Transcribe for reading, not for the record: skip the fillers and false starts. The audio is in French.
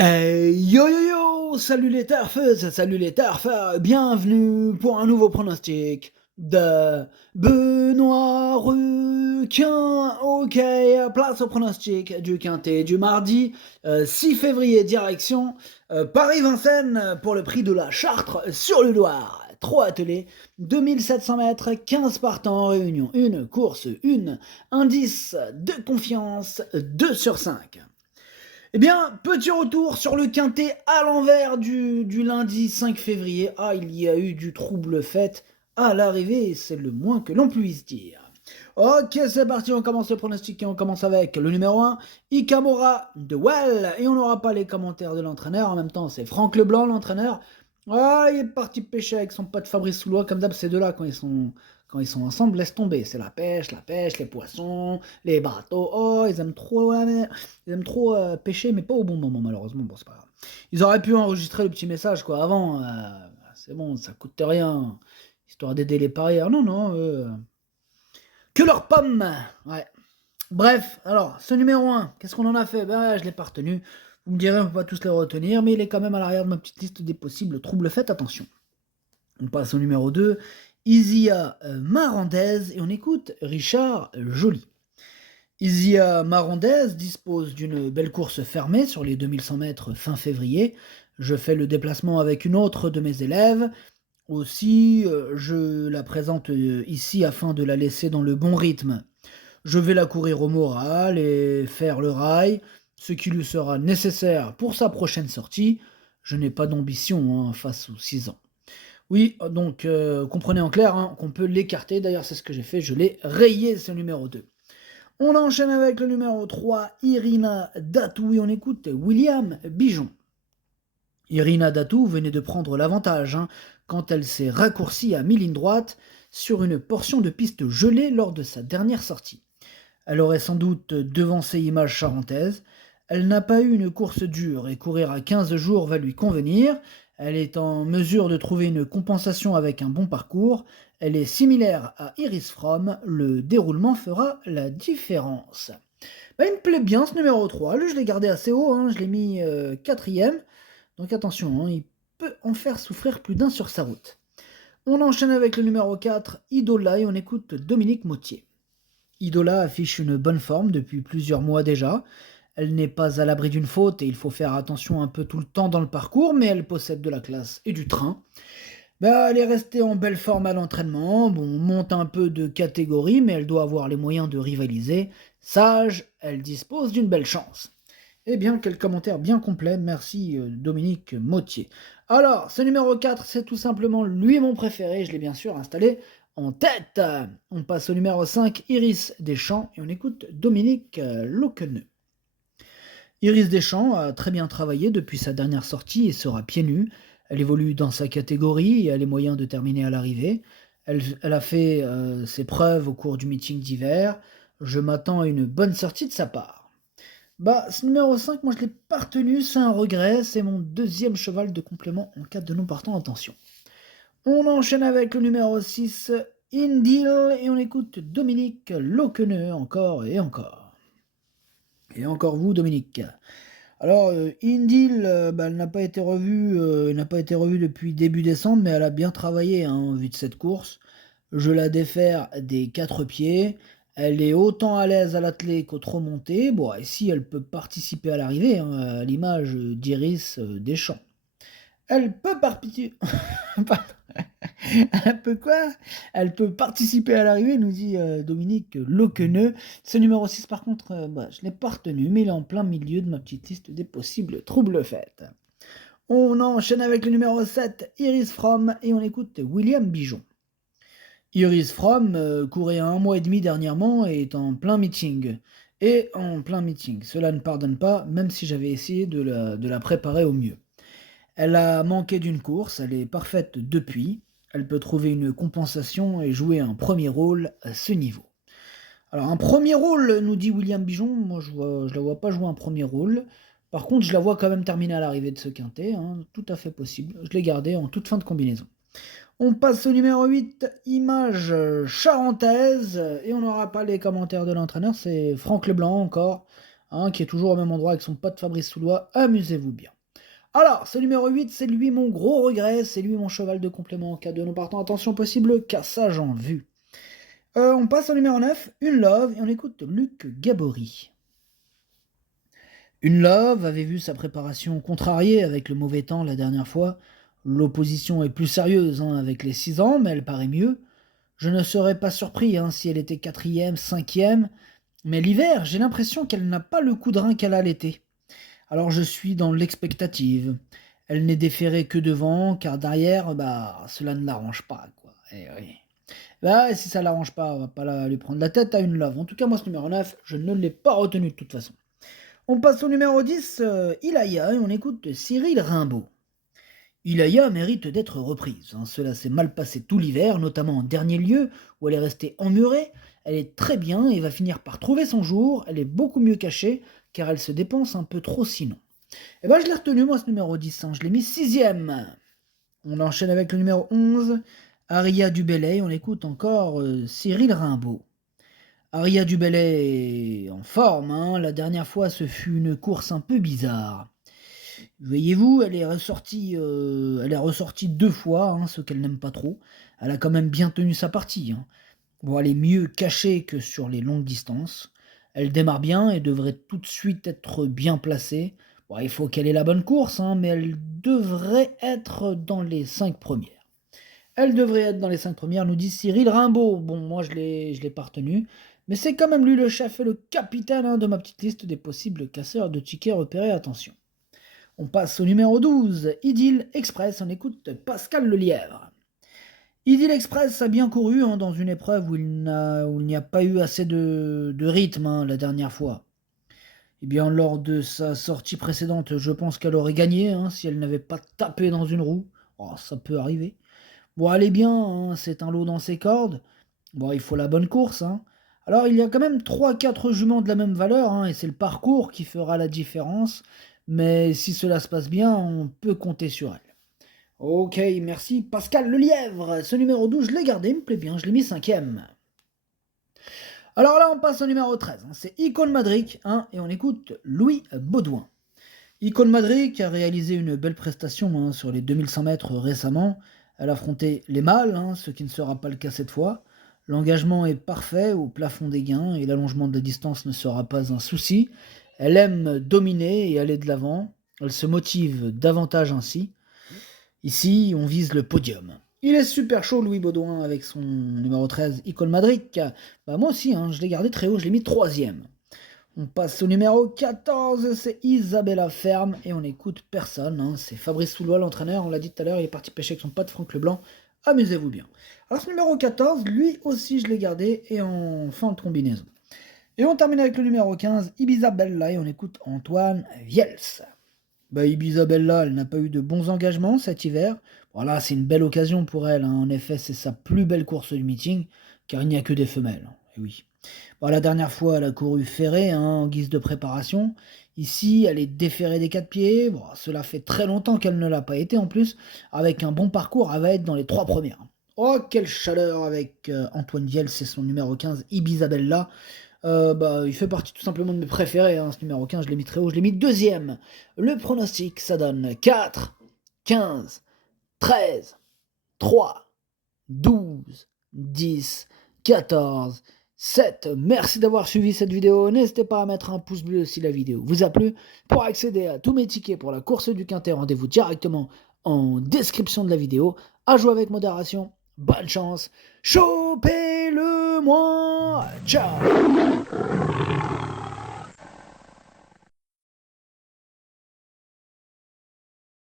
Yo yo yo! Salut les turfeuses, salut les turfeurs, bienvenue pour un nouveau pronostic de Benoît Ruquin. Ok, place au pronostic du quintet du mardi 6 février, direction Paris-Vincennes pour le prix de la Chartre sur le Loir. 3 attelés, 2700 mètres, 15 partants en réunion, une course, une indice de confiance, 2 sur 5. Eh bien, petit retour sur le quintet à l'envers du lundi 5 février. Ah, il y a eu du trouble fait à l'arrivée, c'est le moins que l'on puisse dire. Ok, c'est parti, on commence le pronostic et on commence avec le numéro 1, Ikamura de Well. Et on n'aura pas les commentaires de l'entraîneur, en même temps c'est Franck Leblanc l'entraîneur. Ah, il est parti pêcher avec son pote Fabrice Soulois, comme d'hab, ces deux-là, quand ils sont ensemble, laisse tomber. C'est la pêche, les poissons, les bateaux. Oh, ils aiment trop, ils aiment trop pêcher, mais pas au bon moment, malheureusement. Bon, c'est pas grave. Ils auraient pu enregistrer le petit message, quoi, avant. C'est bon, ça coûte rien. Histoire d'aider les parieurs. Non, non. Que leurs pommes. Ouais. Bref, alors, ce numéro 1, qu'est-ce qu'on en a fait? Ben, je l'ai pas retenu. Vous me direz, on peut pas tous les retenir, mais il est quand même à l'arrière de ma petite liste des possibles troubles. Faites attention. On passe au numéro 2, Isia Marandez, et on écoute Richard Joly. Isia Marandez dispose d'une belle course fermée sur les 2100 mètres fin février. Je fais le déplacement avec une autre de mes élèves. Aussi, je la présente ici afin de la laisser dans le bon rythme. Je vais la courir au moral et faire le rail, ce qui lui sera nécessaire pour sa prochaine sortie. Je n'ai pas d'ambition face aux 6 ans. Oui, donc comprenez en clair qu'on peut l'écarter. D'ailleurs, c'est ce que j'ai fait. Je l'ai rayé, ce numéro 2. On enchaîne avec le numéro 3, Irina Datou, et on écoute William Bijon. Irina Datou venait de prendre l'avantage quand elle s'est raccourcie à mi-ligne droite sur une portion de piste gelée lors de sa dernière sortie. Elle aurait sans doute devancé Image Charentaise. Elle n'a pas eu une course dure et courir à 15 jours va lui convenir. Elle est en mesure de trouver une compensation avec un bon parcours. Elle est similaire à Iris Fromm. Le déroulement fera la différence. Il me plaît bien ce numéro 3. Lui, je l'ai gardé assez haut. Je l'ai mis quatrième. Donc attention, il peut en faire souffrir plus d'un sur sa route. On enchaîne avec le numéro 4, Idola, et on écoute Dominique Mautier. Idola affiche une bonne forme depuis plusieurs mois déjà. Elle n'est pas à l'abri d'une faute et il faut faire attention un peu tout le temps dans le parcours, mais elle possède de la classe et du train. Elle est restée en belle forme à l'entraînement, bon, monte un peu de catégorie, mais elle doit avoir les moyens de rivaliser. Sage, elle dispose d'une belle chance. Eh bien, quel commentaire bien complet, merci Dominique Mautier. Alors, ce numéro 4, c'est tout simplement lui mon préféré, je l'ai bien sûr installé en tête. On passe au numéro 5, Iris Deschamps, et on écoute Dominique Loqueneux. Iris Deschamps a très bien travaillé depuis sa dernière sortie et sera pieds nus. Elle évolue dans sa catégorie et a les moyens de terminer à l'arrivée. Elle a fait ses preuves au cours du meeting d'hiver. Je m'attends à une bonne sortie de sa part. Ce numéro 5, moi je l'ai pas retenu, c'est un regret, c'est mon deuxième cheval de complément en cas de non partant, attention. On enchaîne avec le numéro 6, Indil, et on écoute Dominique Loqueneux encore et encore. Et encore vous, Dominique. Alors, Indil, elle n'a pas été revue depuis début décembre, mais elle a bien travaillé en vue de cette course. Je la défère des 4 pieds. Elle est autant à l'aise à l'attelé qu'au trot monté. Bon, et si elle peut participer à l'arrivée, à l'image d'Iris Deschamps. Elle peut participer. Elle peut quoi? Elle peut participer à l'arrivée, nous dit Dominique Loqueneux. Ce numéro 6, par contre, je ne l'ai pas retenu, mais il est en plein milieu de ma petite liste des possibles troubles faits. On enchaîne avec le numéro 7, Iris Fromm, et on écoute William Bijon. Iris Fromm courait 1 mois et demi dernièrement et est en plein meeting. Et en plein meeting. Cela ne pardonne pas, même si j'avais essayé de la préparer au mieux. Elle a manqué d'une course, elle est parfaite depuis. Elle peut trouver une compensation et jouer un premier rôle à ce niveau. Alors un premier rôle, nous dit William Bijon, moi je la vois pas jouer un premier rôle. Par contre, je la vois quand même terminer à l'arrivée de ce quintet, tout à fait possible. Je l'ai gardé en toute fin de combinaison. On passe au numéro 8, Image Charentaise, et on n'aura pas les commentaires de l'entraîneur, c'est Franck Leblanc encore. hein, qui est toujours au même endroit avec son pote Fabrice Soulois. Amusez-vous bien. Alors, ce numéro 8, c'est lui mon gros regret, c'est lui mon cheval de complément en cas de non partant. Attention possible, cassage en vue. On passe au numéro 9, Une Love, et on écoute Luc Gabory. Une Love avait vu sa préparation contrariée avec le mauvais temps la dernière fois. L'opposition est plus sérieuse hein, avec les 6 ans, mais elle paraît mieux. Je ne serais pas surpris hein, si elle était 4e, 5e, mais l'hiver, j'ai l'impression qu'elle n'a pas le coup de rein qu'elle a l'été. Alors je suis dans l'expectative. Elle n'est déférée que devant, car derrière, bah, cela ne l'arrange pas, quoi. Eh oui. Bah, si ça l'arrange pas, on va pas lui prendre la tête à Une Love. En tout cas, moi, ce numéro 9, je ne l'ai pas retenu de toute façon. On passe au numéro 10, Ilaya, et on écoute Cyril Rimbaud. Ilaya mérite d'être reprise. Hein. Cela s'est mal passé tout l'hiver, notamment en dernier lieu, où elle est restée emmurée. Elle est très bien et va finir par trouver son jour. Elle est beaucoup mieux cachée, car elle se dépense un peu trop sinon. Et ben je l'ai retenu, moi, ce numéro 10. Hein. Je l'ai mis 6e. On enchaîne avec le numéro 11, Aria Dubellay. On écoute encore Cyril Rimbaud. Aria Dubellay est en forme. Hein. La dernière fois, ce fut une course un peu bizarre. Voyez-vous, elle est ressortie 2 fois, hein, ce qu'elle n'aime pas trop. Elle a quand même bien tenu sa partie. Hein. Bon, elle est mieux cachée que sur les longues distances. Elle démarre bien et devrait tout de suite être bien placée. Bon, il faut qu'elle ait la bonne course, hein, mais elle devrait être dans les 5 premières. Elle devrait être dans les 5 premières, nous dit Cyril Rimbaud. Bon, moi je l'ai pas retenu, mais c'est quand même lui le chef et le capitaine hein, de ma petite liste des possibles casseurs de tickets repérés. Attention. On passe au numéro 12, Idylle Express, on écoute Pascal Lelièvre. Idylle Express a bien couru hein, dans une épreuve où il n'y a pas eu assez de rythme hein, la dernière fois. Eh bien, lors de sa sortie précédente, je pense qu'elle aurait gagné hein, si elle n'avait pas tapé dans une roue. Oh, ça peut arriver. Bon, elle est bien, hein, c'est un lot dans ses cordes. Bon, il faut la bonne course. Hein. Alors, il y a quand même 3-4 juments de la même valeur, hein, et c'est le parcours qui fera la différence. Mais si cela se passe bien, on peut compter sur elle. Ok, merci Pascal Lelièvre. Ce numéro 12, je l'ai gardé, il me plaît bien, je l'ai mis 5e. Alors là, on passe au numéro 13. Hein, c'est Icône Madric, hein, et on écoute Louis Baudouin. Icône Madric a réalisé une belle prestation hein, sur les 2100 mètres récemment. Elle a affronté les mâles, hein, ce qui ne sera pas le cas cette fois. L'engagement est parfait au plafond des gains et l'allongement de la distance ne sera pas un souci. Elle aime dominer et aller de l'avant. Elle se motive davantage ainsi. Ici, on vise le podium. Il est super chaud, Louis Baudouin, avec son numéro 13, Icône Madric. Bah, moi aussi, hein, je l'ai gardé très haut, je l'ai mis 3e. On passe au numéro 14, c'est Isabella Ferme, et on n'écoute personne. Hein, c'est Fabrice Soulois, l'entraîneur, on l'a dit tout à l'heure, il est parti pêcher avec son pote Franck Leblanc. Amusez-vous bien. Alors ce numéro 14, lui aussi je l'ai gardé, et en fin de combinaison. Et on termine avec le numéro 15, Ibiza Bella, et on écoute Antoine Viels. Bah, Ibiza Bella, elle n'a pas eu de bons engagements cet hiver. Voilà, c'est une belle occasion pour elle. Hein. En effet, c'est sa plus belle course du meeting, car il n'y a que des femelles. Et oui. Bon, la dernière fois, elle a couru ferrée hein, en guise de préparation. Ici, elle est déferrée des 4 pieds. Bon, cela fait très longtemps qu'elle ne l'a pas été en plus. Avec un bon parcours, elle va être dans les 3 premières. Oh, quelle chaleur avec Antoine Viels, c'est son numéro 15, Ibiza Bella. Bah, il fait partie tout simplement de mes préférés, hein, ce numéro 15, je l'ai mis très haut, je l'ai mis 2e. Le pronostic, ça donne 4, 15, 13, 3, 12, 10, 14, 7. Merci d'avoir suivi cette vidéo. N'hésitez pas à mettre un pouce bleu si la vidéo vous a plu. Pour accéder à tous mes tickets pour la course du Quintet, rendez-vous directement en description de la vidéo. À jouer avec modération. Bonne chance. Chopez-le-moi. Ciao.